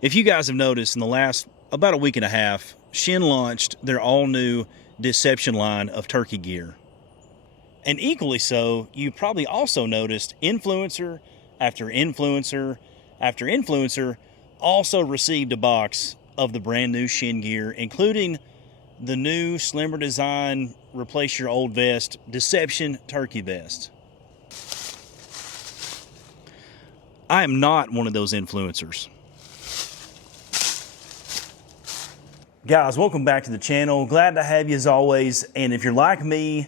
If you guys have noticed, in the last about a week and a half, Chene launched their all-new Deception line of turkey gear. And equally so, you probably also noticed influencer after influencer after influencer also received a box of the brand new Chene gear, including the new slimmer design, replace your old vest, Deception Turkey Vest. I am not one of those influencers. Guys, welcome back to the channel. Glad to have you as always. And if you're like me,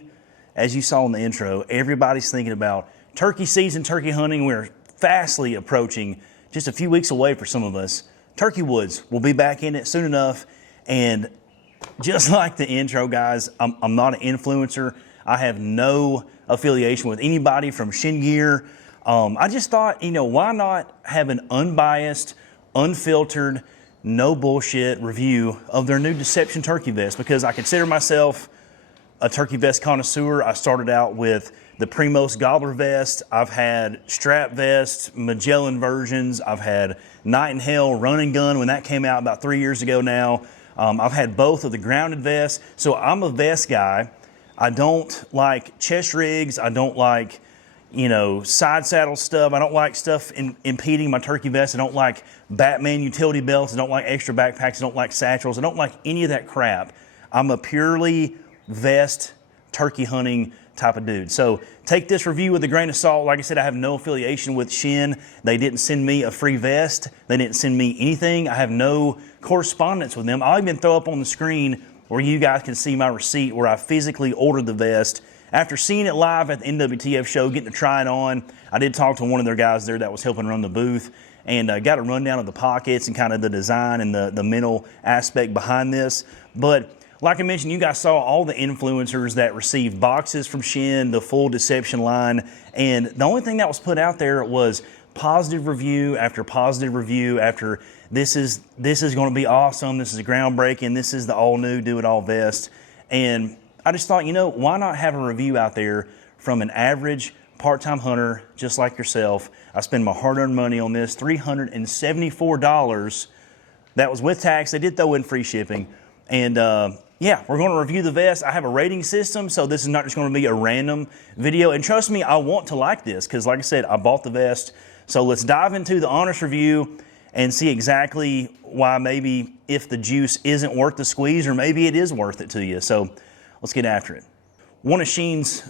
as you saw in the intro, everybody's thinking about turkey season, turkey hunting. We're fastly approaching, just a few weeks away for some of us. Turkey woods, we'll be back in it soon enough. And just like the intro, guys, I'm not an influencer. I have no affiliation with anybody from Chene Gear. I just thought, why not have an unbiased, unfiltered, no bullshit review of their new Deception Turkey Vest, because I consider myself a turkey vest connoisseur. I started out with the Primos Gobbler vest. I've had strap vests, Magellan versions. I've had Night and Hell Run and Gun when that came out about 3 years ago now. I've had both of the grounded vests. So I'm a vest guy. I don't like chest rigs. I don't like side saddle stuff. I don't like stuff impeding my turkey vest. I don't like Batman utility belts. I don't like extra backpacks. I don't like satchels. I don't like any of that crap. I'm a purely vest, turkey hunting type of dude. So take this review with a grain of salt. Like I said, I have no affiliation with Chene. They didn't send me a free vest. They didn't send me anything. I have no correspondence with them. I'll even throw up on the screen where you guys can see my receipt where I physically ordered the vest. After seeing it live at the NWTF show, getting to try it on, I did talk to one of their guys there that was helping run the booth, and got a rundown of the pockets and kind of the design and the mental aspect behind this. But like I mentioned, you guys saw all the influencers that received boxes from Chene, the full Deception line, and the only thing that was put out there was positive review after positive review after this is going to be awesome, this is groundbreaking, this is the all-new do-it-all vest. And I just thought, why not have a review out there from an average part-time hunter just like yourself? I spend my hard-earned money on this, $374. That was with tax. They did throw in free shipping. And yeah, we're going to review the vest. I have a rating system, so this is not just going to be a random video. And trust me, I want to like this because, like I said, I bought the vest. So let's dive into the honest review and see exactly why maybe if the juice isn't worth the squeeze, or maybe it is worth it to you. So let's get after it. One of Chene's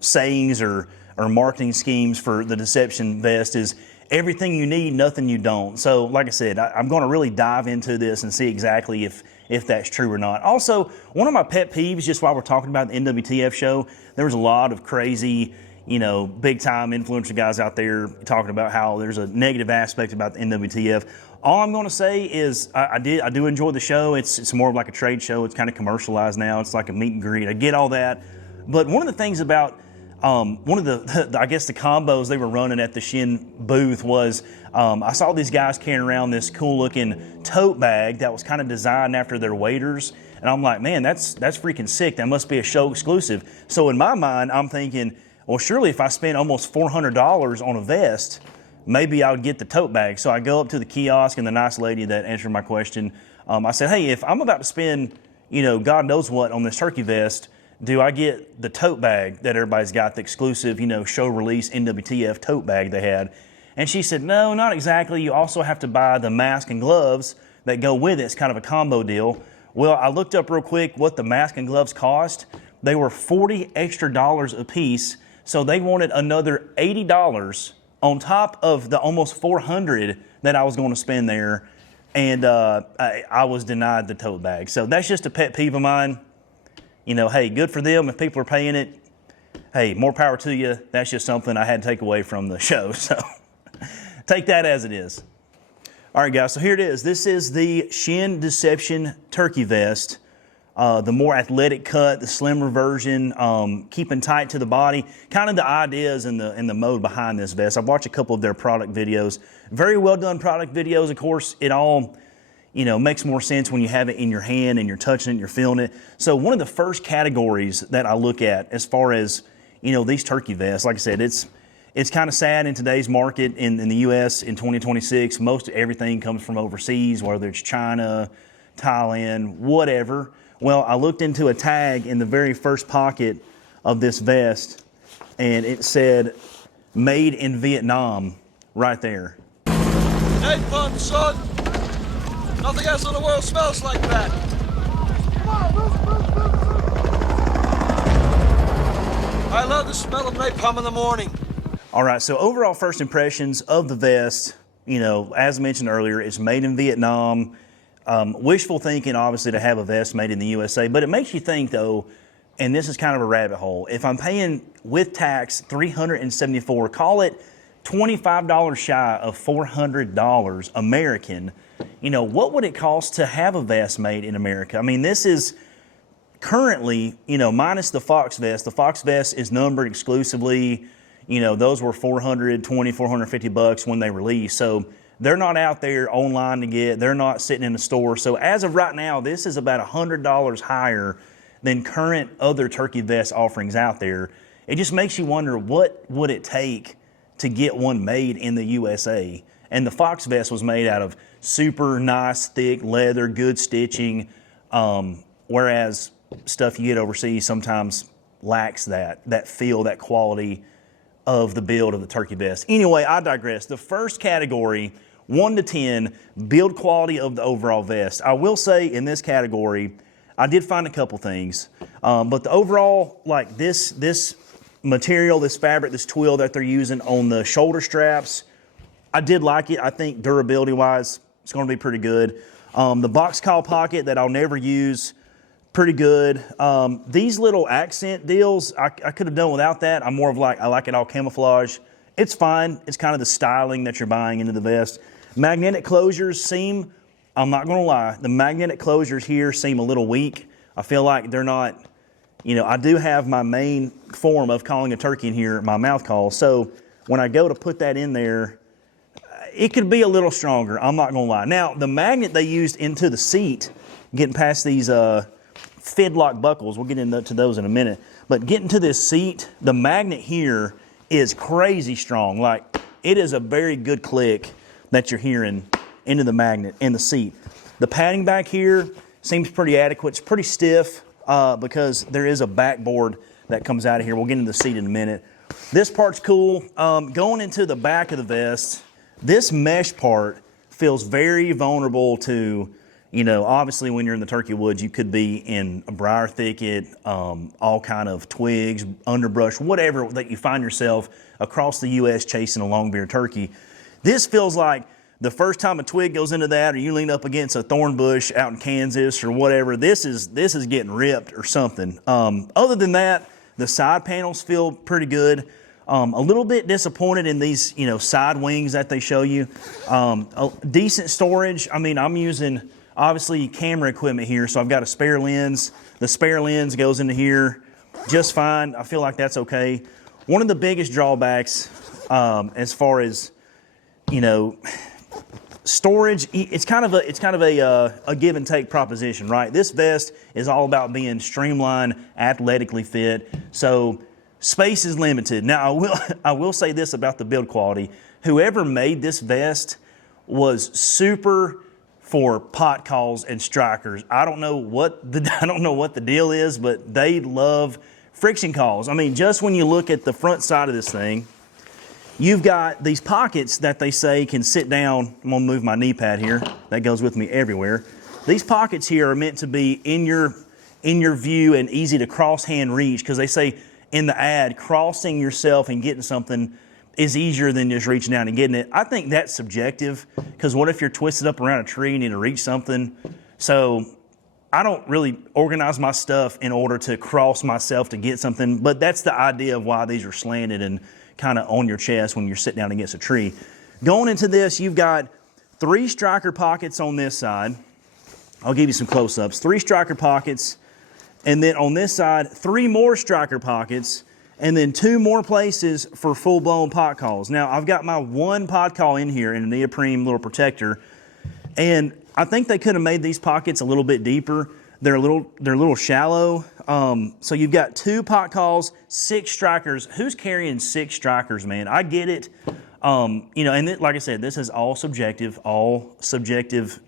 sayings or marketing schemes for the Deception Vest is everything you need, nothing you don't. So like I said, I'm going to really dive into this and see exactly if that's true or not. Also, one of my pet peeves, just while we're talking about the NWTF show, there was a lot of crazy, big time influencer guys out there talking about how there's a negative aspect about the NWTF. All I'm going to say is I do enjoy the show. It's more of like a trade show. It's kind of commercialized now. It's like a meet and greet. I get all that. But one of the things about one of the I guess the combos they were running at the Chene booth was I saw these guys carrying around this cool looking tote bag that was kind of designed after their waders. And I'm like, man, that's freaking sick. That must be a show exclusive. So in my mind, I'm thinking, well, surely if I spend almost $400 on a vest, maybe I would get the tote bag. So I go up to the kiosk, and the nice lady that answered my question, I said, hey, if I'm about to spend, God knows what on this turkey vest, do I get the tote bag that everybody's got, the exclusive, show release NWTF tote bag they had? And she said, no, not exactly. You also have to buy the mask and gloves that go with it. It's kind of a combo deal. Well, I looked up real quick what the mask and gloves cost. They were $40 extra a piece. So they wanted another $80 on top of the almost $400 that I was going to spend there, and I was denied the tote bag. So that's just a pet peeve of mine. Hey, good for them if people are paying it. Hey, more power to you. That's just something I had to take away from the show. So take that as it is. All right, guys, so here it is. This is the Chene Deception Turkey Vest. The more athletic cut, the slimmer version, keeping tight to the body. Kind of the ideas and the mode behind this vest. I've watched a couple of their product videos. Very well done product videos. Of course, it all makes more sense when you have it in your hand and you're touching it and you're feeling it. So one of the first categories that I look at as far as these turkey vests, like I said, It's kind of sad in today's market in the U.S. in 2026. Most everything comes from overseas, whether it's China, Thailand, whatever. Well, I looked into a tag in the very first pocket of this vest, and it said, "Made in Vietnam," right there. Hey, fun, son. Nothing else in the world smells like that. I love the smell of napalm in the morning. All right, so overall first impressions of the vest, you know, as mentioned earlier, it's made in Vietnam. Wishful thinking, obviously, to have a vest made in the USA, but it makes you think, though, and this is kind of a rabbit hole. If I'm paying with tax $374, call it $25 shy of $400 American, you know, what would it cost to have a vest made in America? I mean, this is currently, you know, minus the Fox vest. The Fox vest is numbered exclusively. You know, those were $420, $450 when they released. So they're not out there online to get. They're not sitting in the store. So as of right now, this is about $100 higher than current other turkey vest offerings out there. It just makes you wonder, what would it take to get one made in the USA? And the Fox vest was made out of super nice, thick leather, good stitching, whereas stuff you get overseas sometimes lacks that feel, that quality of the build of the turkey vest. Anyway, I digress. The first category, 1 to 10, build quality of the overall vest. I will say in this category, I did find a couple things, but the overall, like this material, this fabric, this twill that they're using on the shoulder straps, I did like it. I think durability-wise, it's going to be pretty good. The box call pocket that I'll never use, pretty good. These little accent deals, I could have done without that. I'm more of like, I like it all camouflage. It's fine. It's kind of the styling that you're buying into the vest. Magnetic closures seem, I'm not going to lie, the magnetic closures here seem a little weak. I feel like they're not, you know, I do have my main form of calling a turkey in here, my mouth call. So when I go to put that in there, it could be a little stronger. I'm not going to lie. Now, the magnet they used into the seat, getting past these fidlock buckles, we'll get into those in a minute, but getting to this seat, the magnet here is crazy strong. Like, it is a very good click that you're hearing into the magnet in the seat. The padding back here seems pretty adequate. It's pretty stiff because there is a backboard that comes out of here. We'll get into the seat in a minute. This part's cool. Going into the back of the vest, this mesh part feels very vulnerable to, you know, obviously when you're in the turkey woods, you could be in a briar thicket, all kind of twigs, underbrush, whatever that you find yourself across the U.S. chasing a long-beard turkey. This feels like the first time a twig goes into that, or you lean up against a thorn bush out in Kansas or whatever, this is getting ripped or something. Other than that, the side panels feel pretty good. A little bit disappointed in these, you know, side wings that they show you. Decent storage. I mean, I'm using obviously camera equipment here, so I've got a spare lens. The spare lens goes into here just fine. I feel like that's okay. One of the biggest drawbacks, as far as, you know, storage, it's kind of a give and take proposition, right? This vest is all about being streamlined, athletically fit, so space is limited. Now, I will say this about the build quality. Whoever made this vest was super for pot calls and strikers. I don't know what the deal is, but they love friction calls. I mean, just when you look at the front side of this thing, you've got these pockets that they say can sit down. I'm gonna move my knee pad here. That goes with me everywhere. These pockets here are meant to be in your view and easy to cross hand reach, because they say in the ad, crossing yourself and getting something is easier than just reaching down and getting it. I think that's subjective, because what if you're twisted up around a tree and need to reach something? So I don't really organize my stuff in order to cross myself to get something, but that's the idea of why these are slanted and kind of on your chest when you're sitting down against a tree. Going into this, you've got 3 striker pockets on this side. I'll give you some close-ups. 3 striker pockets, and then on this side, 3 more striker pockets, and then 2 more places for full-blown pot calls. Now, I've got my 1 pot call in here in a neoprene little protector, and I think they could have made these pockets a little bit deeper. They're a little shallow. So you've got 2 pot calls, 6 strikers. Who's carrying 6 strikers, man? I get it. You know, and like I said, this is all subjective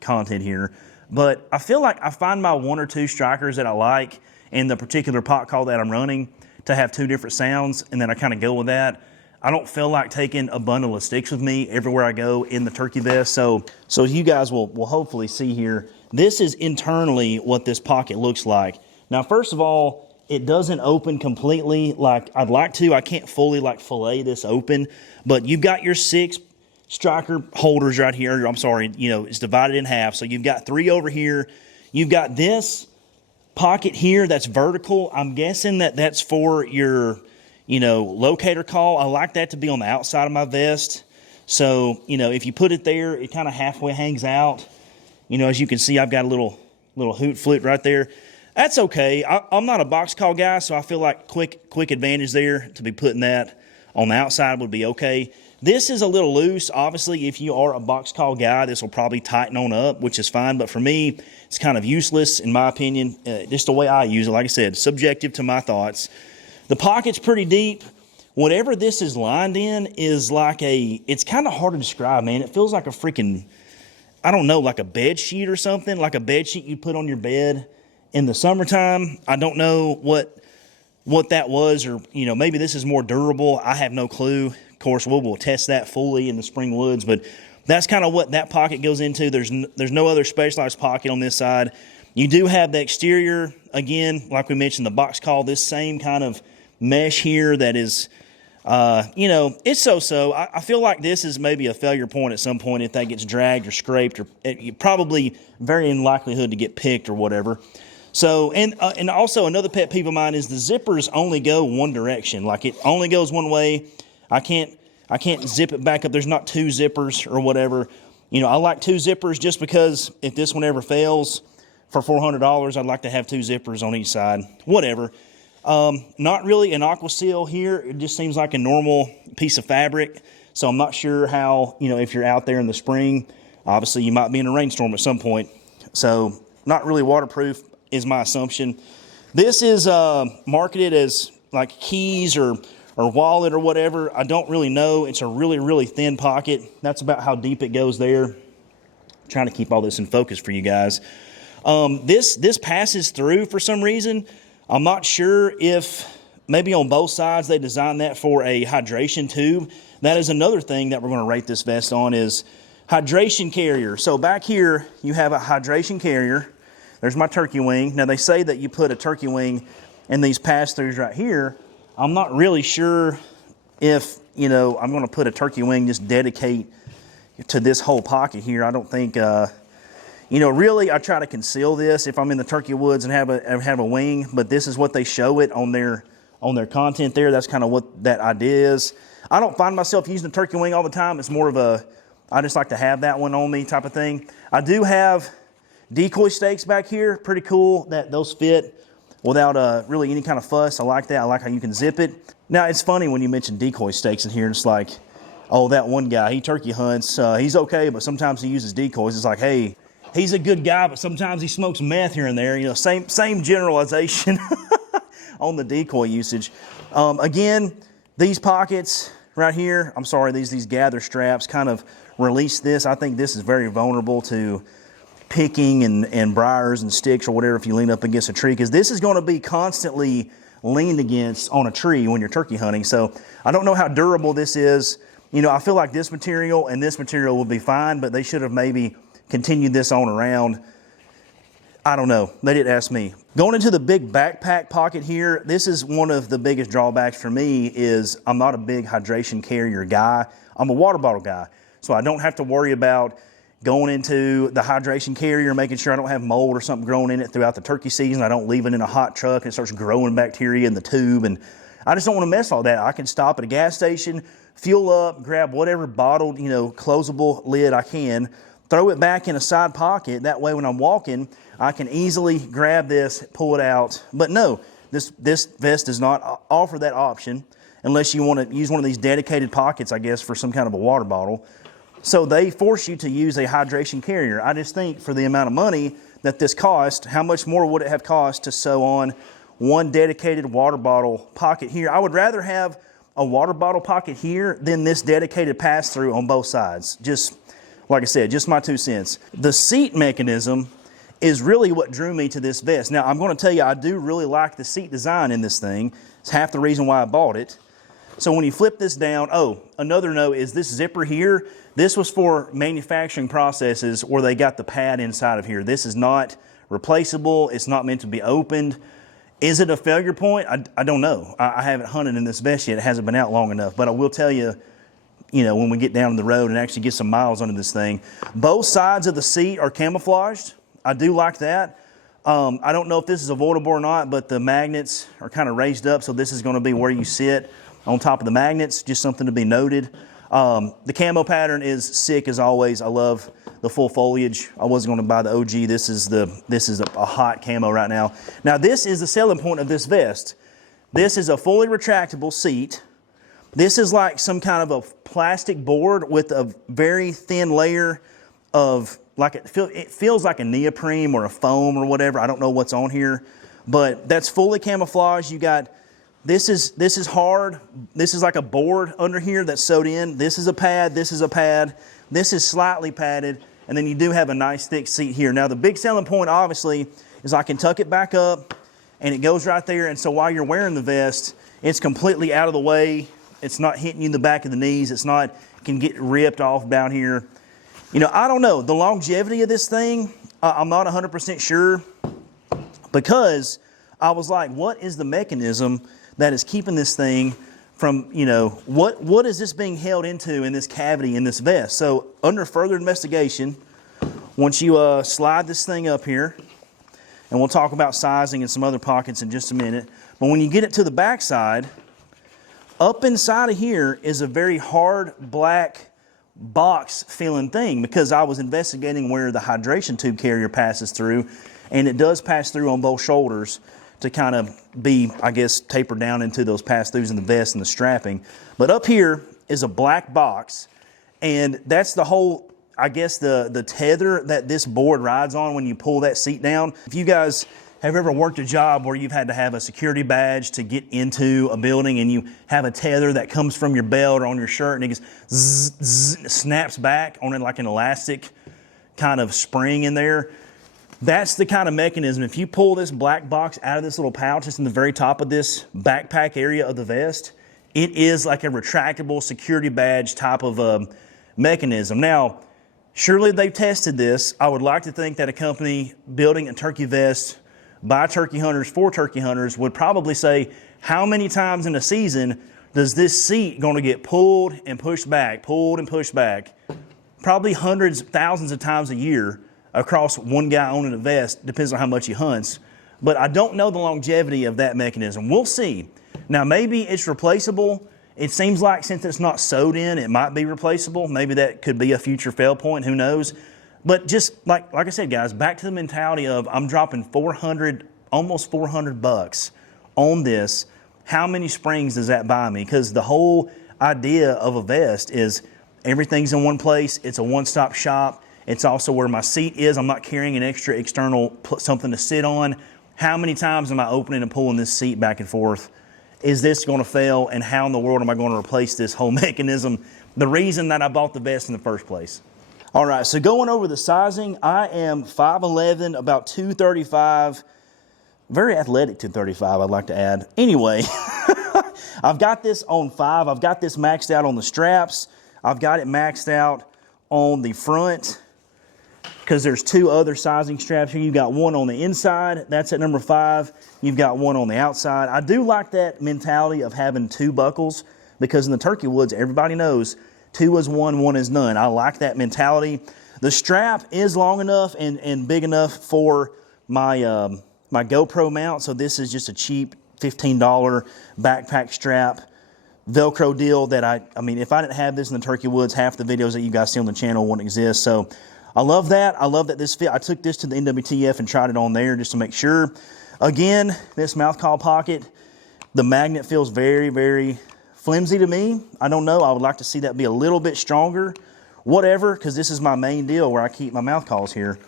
content here. But I feel like I find my 1 or 2 strikers that I like in the particular pot call that I'm running to have 2 different sounds, and then I kind of go with that. I don't feel like taking a bundle of sticks with me everywhere I go in the turkey vest. So you guys will hopefully see here. This is internally what this pocket looks like. Now, first of all, it doesn't open completely like I'd like to. I can't fully like fillet this open, but you've got your 6 striker holders right here. I'm sorry, you know, it's divided in half. So you've got 3 over here. You've got this pocket here that's vertical. I'm guessing that's for your, you know, locator call. I like that to be on the outside of my vest. So, you know, if you put it there, it kind of halfway hangs out. You know, as you can see, I've got a little hoot flute right there. That's okay. I'm not a box call guy, so I feel like quick advantage there to be putting that on the outside would be okay. This is a little loose. Obviously, if you are a box call guy, this will probably tighten on up, which is fine. But for me, it's kind of useless, in my opinion. Just the way I use it, like I said, subjective to my thoughts. The pocket's pretty deep. Whatever this is lined in is like it's kind of hard to describe, man. It feels like a freaking, I don't know, like a bed sheet or something, like a bed sheet you put on your bed in the summertime. I don't know what that was, or, you know, maybe this is more durable. I have no clue. Of course, we'll test that fully in the spring woods, but that's kind of what that pocket goes into. There's no other specialized pocket on this side. You do have the exterior, again, like we mentioned, the box call, this same kind of mesh here that is, you know, it's so-so. I feel like this is maybe a failure point at some point if that gets dragged or scraped, or probably very in likelihood to get picked or whatever. So, and also another pet peeve of mine is the zippers only go one direction. Like, it only goes one way. I can't zip it back up. There's not 2 zippers or whatever. You know, I like 2 zippers just because if this one ever fails for $400, I'd like to have 2 zippers on each side. Whatever. Not really an aqua seal here. It just seems like a normal piece of fabric. So I'm not sure how, you know, if you're out there in the spring, obviously you might be in a rainstorm at some point. So not really waterproof is my assumption. This is marketed as like keys or wallet or whatever. I don't really know. It's a really thin pocket. That's about how deep it goes there. I'm trying to keep all this in focus for you guys. This passes through for some reason. I'm not sure if maybe on both sides they designed that for a hydration tube. That is another thing that we're going to rate this vest on, is hydration carrier. So back here you have a hydration carrier. There's my turkey wing. Now they say that you put a turkey wing in these pass-throughs right here. I'm not really sure if, you know, I'm going to put a turkey wing just dedicate to this whole pocket here. I don't think, you know, really I try to conceal this if I'm in the turkey woods and have a wing, but this is what they show it on their content there. That's kind of what that idea is. I don't find myself using the turkey wing all the time. It's more of I just like to have that one on me type of thing. I do have decoy stakes back here. Pretty cool that those fit without really any kind of fuss. I like that. I like how you can zip it. Now, it's funny when you mention decoy stakes in here. It's like, oh, that one guy, he turkey hunts. He's okay, but sometimes he uses decoys. It's like, hey, he's a good guy, but sometimes he smokes meth here and there. You know, same generalization on the decoy usage. Again, these pockets right here, I'm sorry, these gather straps kind of release this. I think this is very vulnerable to picking and briars and sticks or whatever if you lean up against a tree, because this is going to be constantly leaned against on a tree when you're turkey hunting. So I don't know how durable this is. You know, I feel like this material and this material will be fine, but they should have maybe continued this on around. I don't know. They didn't ask me. Going into the big backpack pocket here, this is one of the biggest drawbacks for me is I'm not a big hydration carrier guy. I'm a water bottle guy. So I don't have to worry about going into the hydration carrier, making sure I don't have mold or something growing in it throughout the turkey season. I don't leave it in a hot truck and it starts growing bacteria in the tube. And I just don't want to mess all that. I can stop at a gas station, fuel up, grab whatever bottled, you know, closable lid I can, throw it back in a side pocket. That way when I'm walking, I can easily grab this, pull it out. But no, this vest does not offer that option unless you want to use one of these dedicated pockets, I guess, for some kind of a water bottle. So they force you to use a hydration carrier. I just think for the amount of money that this cost, how much more would it have cost to sew on one dedicated water bottle pocket here? I would rather have a water bottle pocket here than this dedicated pass-through on both sides. Just, like I said, just my 2 cents. The seat mechanism is really what drew me to this vest. Now, I'm going to tell you, I do really like the seat design in this thing. It's half the reason why I bought it. So when you flip this down, oh, another note is this zipper here, this was for manufacturing processes where they got the pad inside of here. This is not replaceable. It's not meant to be opened. Is it a failure point? I don't know. I haven't hunted in this vest yet. It hasn't been out long enough. But I will tell you, you know, when we get down the road and actually get some miles under this thing, both sides of the seat are camouflaged. I do like that. I don't know if this is avoidable or not, but the magnets are kind of raised up, so this is going to be where you sit on top of the magnets. Just something to be noted. The camo pattern is sick as always. I love the full foliage. I wasn't going to buy the OG. This is a hot camo right now. Now this is the selling point of this vest. This is a fully retractable seat. This is like some kind of a plastic board with a very thin layer of, like it feels like a neoprene or a foam or whatever. I don't know what's on here, but that's fully camouflaged. You got, this is hard. This is like a board under here that's sewed in. This is a pad, this is a pad. This is slightly padded, and then you do have a nice thick seat here. Now the big selling point obviously is I can tuck it back up and it goes right there, and so while you're wearing the vest, it's completely out of the way. It's not hitting you in the back of the knees. It's not, it can get ripped off down here. You know, I don't know. The longevity of this thing, I'm not 100% sure, because I was like, what is the mechanism that is keeping this thing from, you know, what is this being held into in this cavity in this vest? So under further investigation, once you slide this thing up here, and we'll talk about sizing and some other pockets in just a minute, but when you get it to the back side, up inside of here is a very hard black box feeling thing, because I was investigating where the hydration tube carrier passes through, and it does pass through on both shoulders to kind of be, I guess, tapered down into those pass-throughs in the vest and the strapping. But up here is a black box, and that's the whole, I guess, the tether that this board rides on when you pull that seat down. If you guys have ever worked a job where you've had to have a security badge to get into a building, and you have a tether that comes from your belt or on your shirt, and it goes zzz, zzz, snaps back on it like an elastic kind of spring in there, that's the kind of mechanism. If you pull this black box out of this little pouch that's in the very top of this backpack area of the vest, it is like a retractable security badge type of mechanism. Now, surely they've tested this. I would like to think that a company building a turkey vest by turkey hunters for turkey hunters would probably say, how many times in a season does this seat going to get pulled and pushed back, pulled and pushed back? Probably hundreds, thousands of times a year across one guy owning a vest, depends on how much he hunts. But I don't know the longevity of that mechanism. We'll see. Now maybe it's replaceable. It seems like since it's not sewed in, it might be replaceable. Maybe that could be a future fail point, who knows? But just like I said, guys, back to the mentality of I'm dropping almost 400 bucks on this. How many springs does that buy me? Because the whole idea of a vest is everything's in one place. It's a one-stop shop. It's also where my seat is. I'm not carrying an extra external something to sit on. How many times am I opening and pulling this seat back and forth? Is this going to fail? And how in the world am I going to replace this whole mechanism? The reason that I bought the vest in the first place. All right, so going over the sizing, I am 5'11", about 235. Very athletic 235, I'd like to add. Anyway, I've got this on 5. I've got this maxed out on the straps. I've got it maxed out on the front, because there's 2 other sizing straps here. You've got one on the inside, that's at number 5. You've got one on the outside. I do like that mentality of having 2 buckles, because in the turkey woods, everybody knows 2 is 1, 1 is none. I like that mentality. The strap is long enough and big enough for my my GoPro mount. So this is just a cheap $15 backpack strap Velcro deal that I mean, if I didn't have this in the turkey woods, half the videos that you guys see on the channel wouldn't exist. So I love that. I love that this fit. I took this to the NWTF and tried it on there just to make sure. Again, this mouth call pocket, the magnet feels very, very flimsy to me. I don't know. I would like to see that be a little bit stronger, whatever, because this is my main deal where I keep my mouth calls here.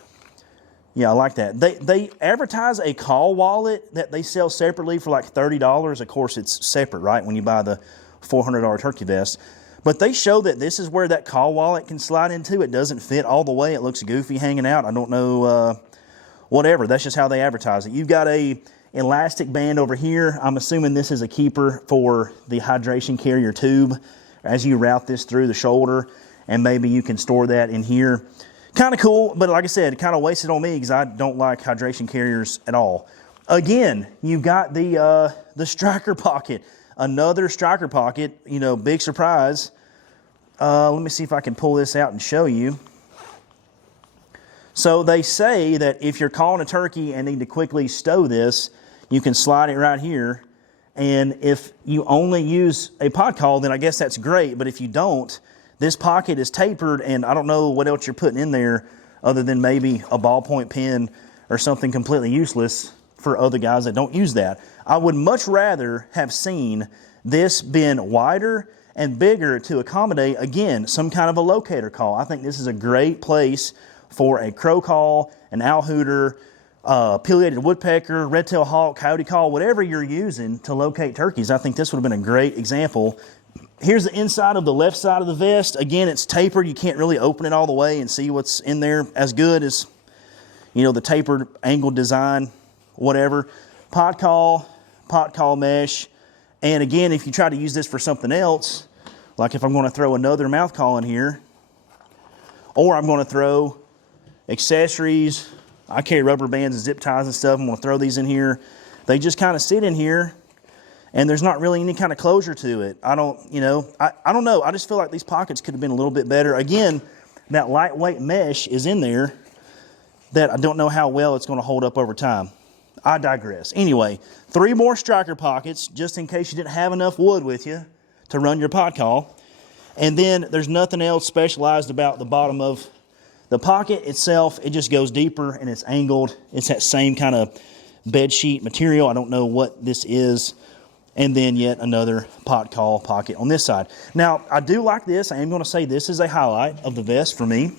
Yeah, I like that. They advertise a call wallet that they sell separately for like $30. Of course, it's separate, right, when you buy the $400 turkey vest. But they show that this is where that call wallet can slide into. It doesn't fit all the way. It looks goofy hanging out. I don't know, whatever. That's just how they advertise it. You've got a elastic band over here. I'm assuming this is a keeper for the hydration carrier tube as you route this through the shoulder, and maybe you can store that in here. Kind of cool, but like I said, it kind of wasted on me because I don't like hydration carriers at all. Again, you've got the striker pocket. Another striker pocket, you know, big surprise. Let me see if I can pull this out and show you. So they say that if you're calling a turkey and need to quickly stow this, you can slide it right here. And if you only use a pod call, then I guess that's great. But if you don't, this pocket is tapered, and I don't know what else you're putting in there other than maybe a ballpoint pen or something completely useless for other guys that don't use that. I would much rather have seen this been wider and bigger to accommodate, again, some kind of a locator call. I think this is a great place for a crow call, an owl hooter, pileated woodpecker, red-tailed hawk, coyote call, whatever you're using to locate turkeys. I think this would have been a great example. Here's the inside of the left side of the vest. Again, it's tapered. You can't really open it all the way and see what's in there as good as, you know, the tapered angled design, whatever. Pot call mesh. And again, if you try to use this for something else, like if I'm going to throw another mouth call in here, or I'm going to throw accessories, I carry rubber bands and zip ties and stuff. I'm going to throw these in here. They just kind of sit in here, and there's not really any kind of closure to it. I don't know. I just feel like these pockets could have been a little bit better. Again, that lightweight mesh is in there that I don't know how well it's going to hold up over time. I digress. Anyway, 3 more striker pockets, just in case you didn't have enough wood with you to run your pod call. And then there's nothing else specialized about the bottom of the pocket itself. It just goes deeper and it's angled. It's that same kind of bed sheet material. I don't know what this is. And then yet another pot call pocket on this side. Now, I do like this. I am going to say this is a highlight of the vest for me.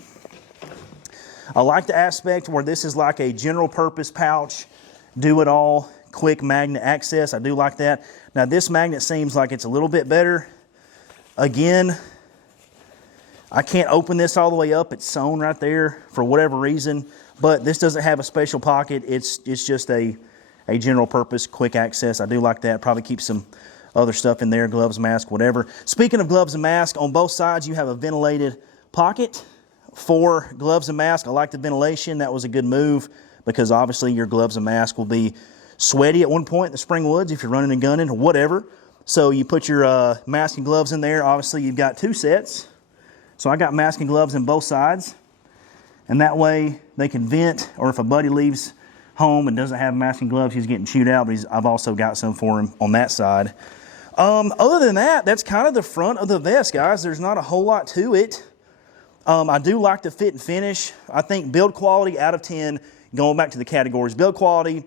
I like the aspect where this is like a general purpose pouch, do it all, quick magnet access. I do like that. Now, this magnet seems like it's a little bit better. Again, I can't open this all the way up. It's sewn right there for whatever reason. But this doesn't have a special pocket. It's just a general purpose, quick access. I do like that. Probably keep some other stuff in there, gloves, mask, whatever. Speaking of gloves and mask, on both sides you have a ventilated pocket for gloves and mask. I like the ventilation. That was a good move because obviously your gloves and mask will be sweaty at one point in the spring woods if you're running and gunning or whatever. So you put your mask and gloves in there. Obviously you've got 2 sets. So I got mask and gloves in both sides. And that way they can vent, or if a buddy leaves home and doesn't have mask and gloves, he's getting chewed out, but I've also got some for him on that side. Other than that, that's kind of the front of the vest, guys. There's not a whole lot to it. I do like the fit and finish. I think build quality out of 10, going back to the categories, build quality,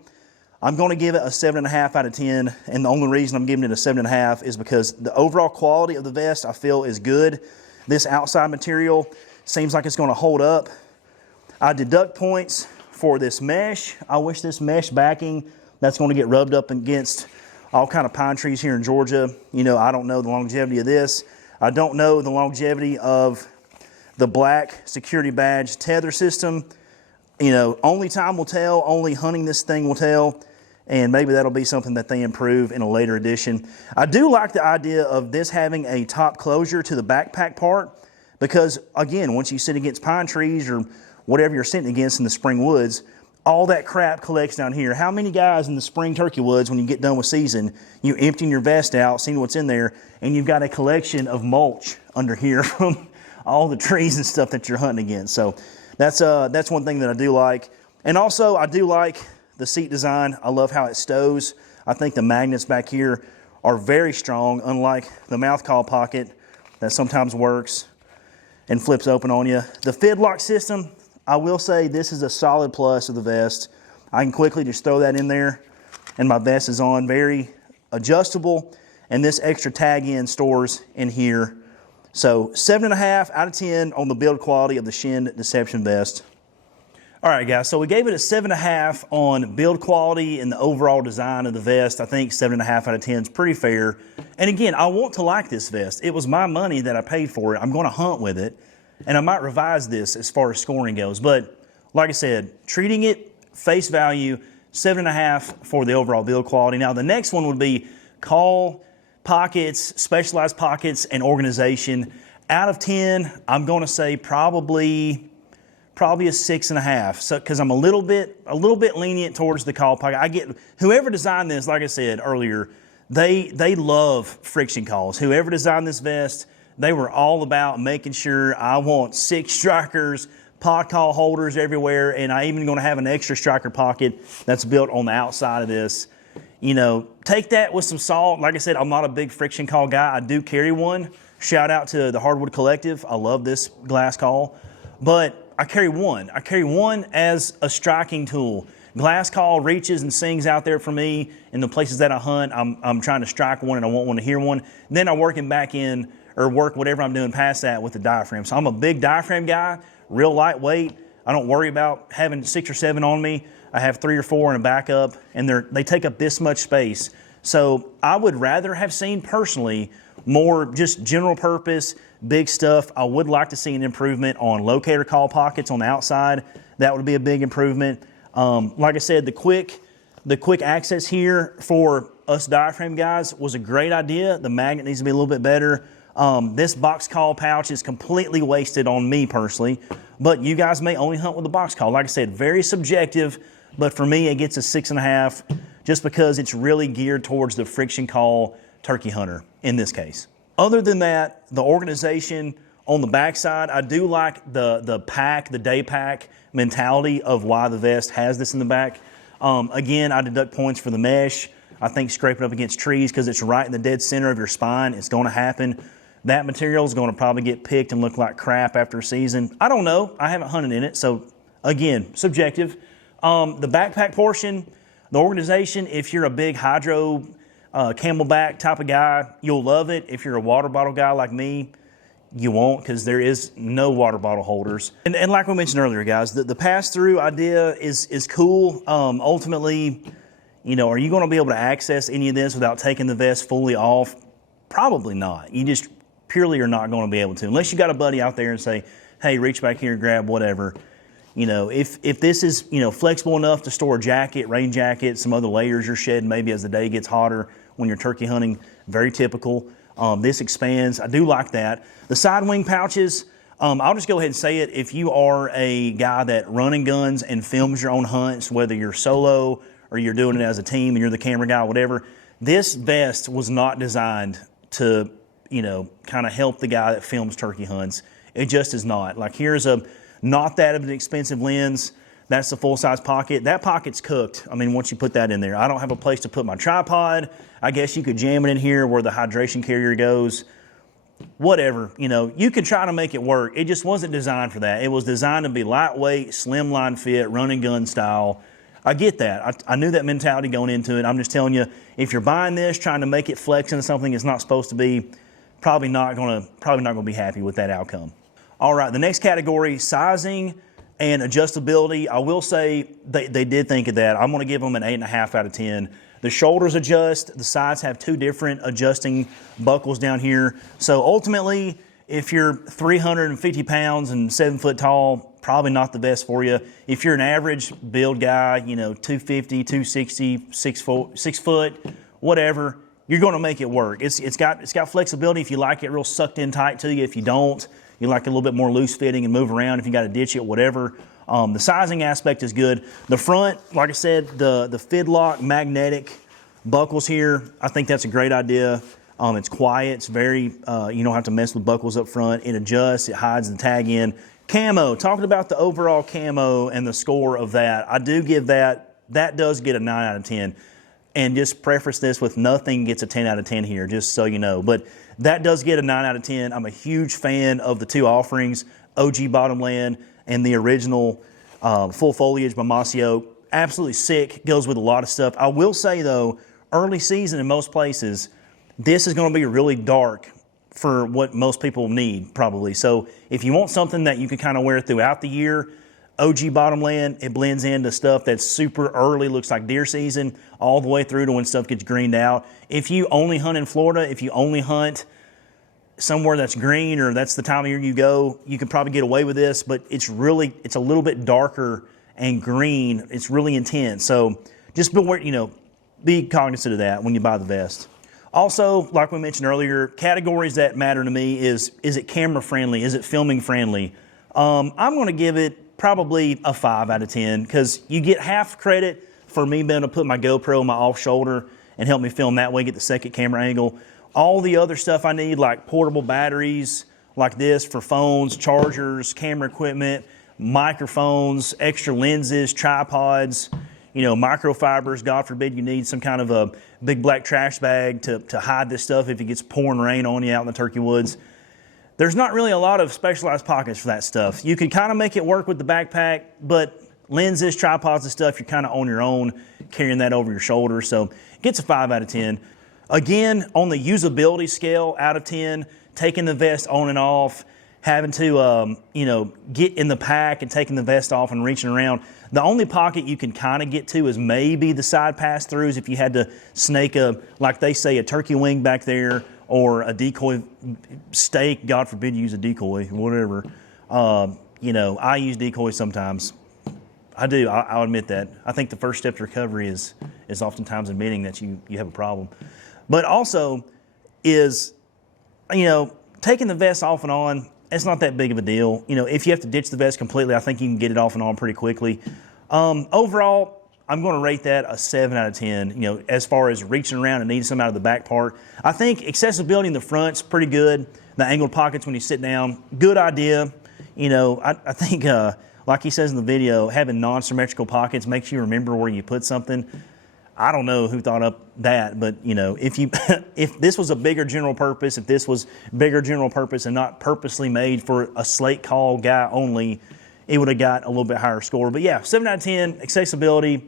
I'm going to give it a 7.5 out of 10, and the only reason I'm giving it a 7.5 is because the overall quality of the vest I feel is good. This outside material seems like it's going to hold up. I deduct points for this mesh. I wish this mesh backing, that's going to get rubbed up against all kind of pine trees here in Georgia. You know, I don't know the longevity of this. I don't know the longevity of the black security badge tether system. You know, only time will tell, only hunting this thing will tell, and maybe that'll be something that they improve in a later edition. I do like the idea of this having a top closure to the backpack part because, again, once you sit against pine trees or whatever you're sitting against in the spring woods, all that crap collects down here. How many guys in the spring turkey woods, when you get done with season, you emptying your vest out, seeing what's in there, and you've got a collection of mulch under here from all the trees and stuff that you're hunting against. So that's one thing that I do like. And also, I do like the seat design. I love how it stows. I think the magnets back here are very strong, unlike the mouth call pocket that sometimes works and flips open on you. The fidlock system, I will say this is a solid plus of the vest. I can quickly just throw that in there and my vest is on. Very adjustable, and this extra tag end stores in here So 7.5 out of 10 on the build quality of the Chene Deception Vest. All right, guys, so we gave it a 7.5 on build quality and the overall design of the vest. I think 7.5 out of 10 is pretty fair. And again, I want to like this vest. It was my money that I paid for it. I'm going to hunt with it, and I might revise this as far as scoring goes. But like I said, treating it face value, 7.5 for the overall build quality. Now, the next one would be call, pockets, specialized pockets, and organization. Out of 10, I'm going to say probably a 6.5. So, because I'm a little bit lenient towards the call pocket. I get whoever designed this, like I said earlier, they love friction calls. Whoever designed this vest, they were all about making sure I want 6 strikers, pod call holders everywhere, and I even going to have an extra striker pocket that's built on the outside of this. You know, take that with some salt. Like I said, I'm not a big friction call guy. I do carry one. Shout out to the Hardwood Collective. I love this glass call, but I carry one. I carry one as a striking tool. Glass call reaches and sings out there for me in the places that I hunt. I'm trying to strike one and I want one to hear one. Then I work him back in, or work whatever I'm doing past that with the diaphragm. So I'm a big diaphragm guy, real lightweight. I don't worry about having 6 or 7 on me. I have 3 or 4 in a backup, and they take up this much space. So I would rather have seen personally more just general purpose, big stuff. I would like to see an improvement on locator call pockets on the outside. That would be a big improvement. Like I said, the quick access here for us diaphragm guys was a great idea. The magnet needs to be a little bit better. This box call pouch is completely wasted on me personally, but you guys may only hunt with a box call. Like I said, very subjective, but for me, it gets a 6.5 just because it's really geared towards the friction call turkey hunter in this case. Other than that, the organization on the backside, I do like the pack, the day pack mentality of why the vest has this in the back. Again, I deduct points for the mesh. I think scraping up against trees because it's right in the dead center of your spine, it's going to happen. That material is going to probably get picked and look like crap after a season. I don't know. I haven't hunted in it, so again, subjective. The backpack portion, the organization, if you're a big hydro camelback type of guy, you'll love it. If you're a water bottle guy like me, you won't, because there is no water bottle holders. And like we mentioned earlier, guys, the pass-through idea is cool. Ultimately, you know, are you going to be able to access any of this without taking the vest fully off? Probably not. You just purely are not going to be able to, unless you got a buddy out there and say, hey, reach back here and grab whatever. You know, if this is, you know, flexible enough to store a jacket, rain jacket, some other layers you're shedding maybe as the day gets hotter when you're turkey hunting, very typical. This expands. I do like that. The side wing pouches, I'll just go ahead and say it. If you are a guy that run and guns and films your own hunts, whether you're solo or you're doing it as a team and you're the camera guy, whatever, this vest was not designed to, you know, kind of help the guy that films turkey hunts. It just is not. Like, here's not that of an expensive lens. That's the full-size pocket. That pocket's cooked. I mean, once you put that in there. I don't have a place to put my tripod. I guess you could jam it in here where the hydration carrier goes. Whatever, you know, you could try to make it work. It just wasn't designed for that. It was designed to be lightweight, slimline fit, run and gun style. I get that. I knew that mentality going into it. I'm just telling you, if you're buying this, trying to make it flex into something it's not supposed to be, probably not gonna be happy with that outcome. All right, the next category, sizing and adjustability. I will say they did think of that. I'm gonna give them an 8.5 out of 10. The shoulders adjust, the sides have 2 different adjusting buckles down here. So ultimately, if you're 350 pounds and 7 foot tall, probably not the best for you. If you're an average build guy, you know, 250, 260, 6 foot, whatever, you're gonna make it work. It's got flexibility if you like it real sucked in tight to you. If you don't, you like a little bit more loose fitting and move around if you got to ditch it, whatever. The sizing aspect is good. The front, like I said, the Fidlock magnetic buckles here, I think that's a great idea. It's quiet. It's very, you don't have to mess with buckles up front. It adjusts. It hides the tag in. Camo, talking about the overall camo and the score of that, I do give that does get a 9 out of 10. And just preface this with nothing gets a 10 out of 10 here, just so you know. But that does get a 9 out of 10. I'm a huge fan of the 2 offerings, OG Bottomland and the original Full Foliage by Mossy Oak. Absolutely sick. Goes with a lot of stuff. I will say, though, early season in most places, this is going to be really dark for what most people need probably. So if you want something that you can kind of wear throughout the year, OG bottomland, it blends into stuff that's super early, looks like deer season, all the way through to when stuff gets greened out. If you only hunt in Florida, if you only hunt somewhere that's green or that's the time of year you go, you can probably get away with this, but it's a little bit darker and green. It's really intense. So just be cognizant of that when you buy the vest. Also, like we mentioned earlier, categories that matter to me is it camera friendly? Is it filming friendly? I'm going to give it probably a 5 out of 10 because you get half credit for me being able to put my GoPro on my off shoulder and help me film that way, get the second camera angle. All the other stuff I need, like portable batteries like this for phones, chargers, camera equipment, microphones, extra lenses, tripods, microfibers. God forbid you need some kind of a big black trash bag to hide this stuff if it gets pouring rain on you out in the turkey woods. There's not really a lot of specialized pockets for that stuff. You could kind of make it work with the backpack, but lenses, tripods and stuff, you're kind of on your own carrying that over your shoulder. So it gets a 5 out of 10. Again, on the usability scale, out of 10, taking the vest on and off, having to, get in the pack and taking the vest off and reaching around. The only pocket you can kind of get to is maybe the side pass-throughs if you had to snake like they say, a turkey wing back there or a decoy steak. God forbid you use a decoy, whatever. I use decoys sometimes. I do, I'll admit that. I think the first step to recovery is oftentimes admitting that you have a problem. But also is, taking the vest off and on, it's not that big of a deal. If you have to ditch the vest completely, I think you can get it off and on pretty quickly. Overall, I'm going to rate that a 7 out of 10, as far as reaching around and needing some out of the back part. I think accessibility in the front's pretty good. The angled pockets when you sit down, good idea. I think, like he says in the video, having non-symmetrical pockets makes you remember where you put something. I don't know who thought up that, but if this was a bigger general purpose, if this was bigger general purpose and not purposely made for a slate call guy only, it would have got a little bit higher score. But yeah, 7 out of 10, accessibility,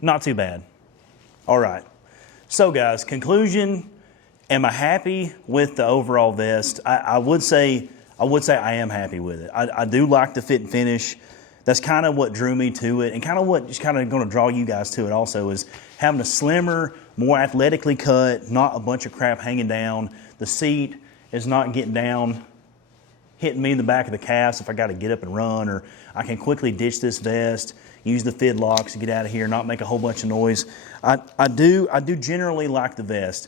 not too bad. All right. So guys, conclusion, am I happy with the overall vest? I would say I am happy with it. I do like the fit and finish. That's kind of what drew me to it, and kind of what just kind of going to draw you guys to it also is having a slimmer, more athletically cut, not a bunch of crap hanging down. The seat is not getting down, hitting me in the back of the calves if I got to get up and run, or I can quickly ditch this vest, use the fid locks to get out of here, not make a whole bunch of noise. I do generally like the vest.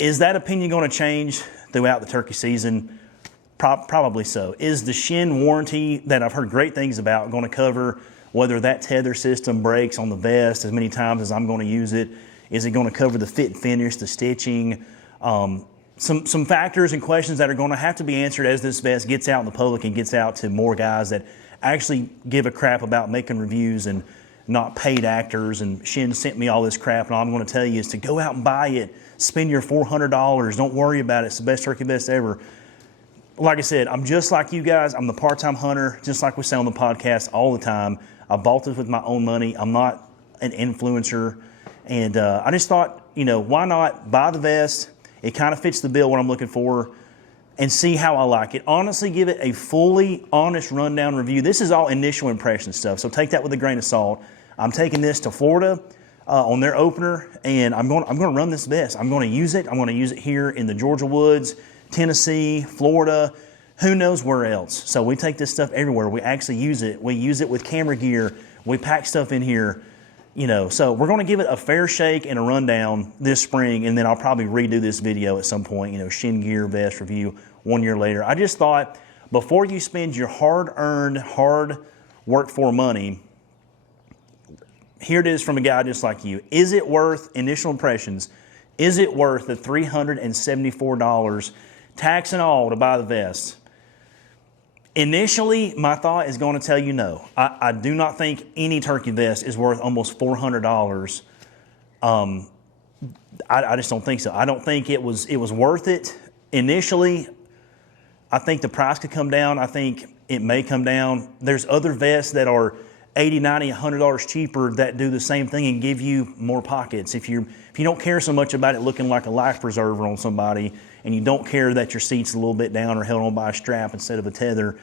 Is that opinion going to change throughout the turkey season? Probably so. Is the Chene warranty that I've heard great things about going to cover whether that tether system breaks on the vest as many times as I'm going to use it? Is it going to cover the fit and finish, the stitching? Some factors and questions that are going to have to be answered as this vest gets out in the public and gets out to more guys that actually give a crap about making reviews and not paid actors. And Chene sent me all this crap, and all I'm going to tell you is to go out and buy it. Spend your $400. Don't worry about it. It's the best turkey vest ever. Like I said, I'm just like you guys. I'm the part-time hunter, just like we say on the podcast all the time. I bought this with my own money. I'm not an influencer. And I just thought, why not buy the vest? It kind of fits the bill, what I'm looking for, and see how I like it. Honestly, give it a fully honest rundown review. This is all initial impression stuff, so take that with a grain of salt. I'm taking this to Florida on their opener, and I'm going to run this vest. I'm going to use it. I'm going to use it here in the Georgia woods, Tennessee, Florida, who knows where else. So we take this stuff everywhere. We actually use it. We use it with camera gear. We pack stuff in here, So we're going to give it a fair shake and a rundown this spring, and then I'll probably redo this video at some point, Chene gear vest review 1 year later. I just thought before you spend your hard-earned, hard work for money, here it is from a guy just like you. Is it worth, initial impressions, is it worth the $374 tax and all to buy the vest? Initially, my thought is going to tell you no. I do not think any turkey vest is worth almost $400. I just don't think so. I don't think it was worth it initially. I think the price could come down. I think it may come down. There's other vests that are $80, $90, $100 cheaper that do the same thing and give you more pockets. If you don't care so much about it looking like a life preserver on somebody, and you don't care that your seat's a little bit down or held on by a strap instead of a tether,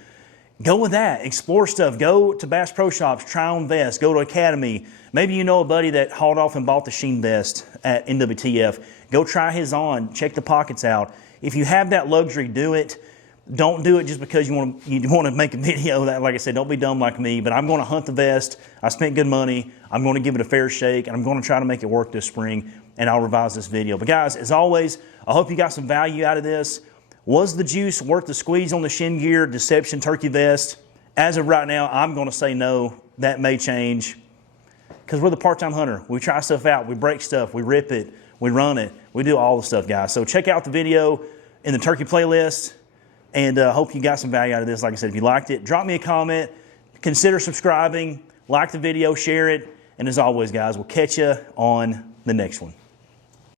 go with that. Explore stuff. Go to Bass Pro Shops, try on vests, go to Academy. Maybe you know a buddy that hauled off and bought the Chene vest at NWTF. Go try his on, check the pockets out. If you have that luxury, do it. Don't do it just because you want to make a video. That, like I said, don't be dumb like me, but I'm going to hunt the vest. I spent good money. I'm going to give it a fair shake, and I'm going to try to make it work this spring, and I'll revise this video. But guys, as always, I hope you got some value out of this. Was the juice worth the squeeze on the Chene Gear Deception Turkey Vest? As of right now, I'm going to say no. That may change because we're the part-time hunter. We try stuff out. We break stuff. We rip it. We run it. We do all the stuff, guys. So check out the video in the turkey playlist, and hope you got some value out of this. Like I said, if you liked it, drop me a comment. Consider subscribing. Like the video. Share it. And as always, guys, we'll catch you on the next one.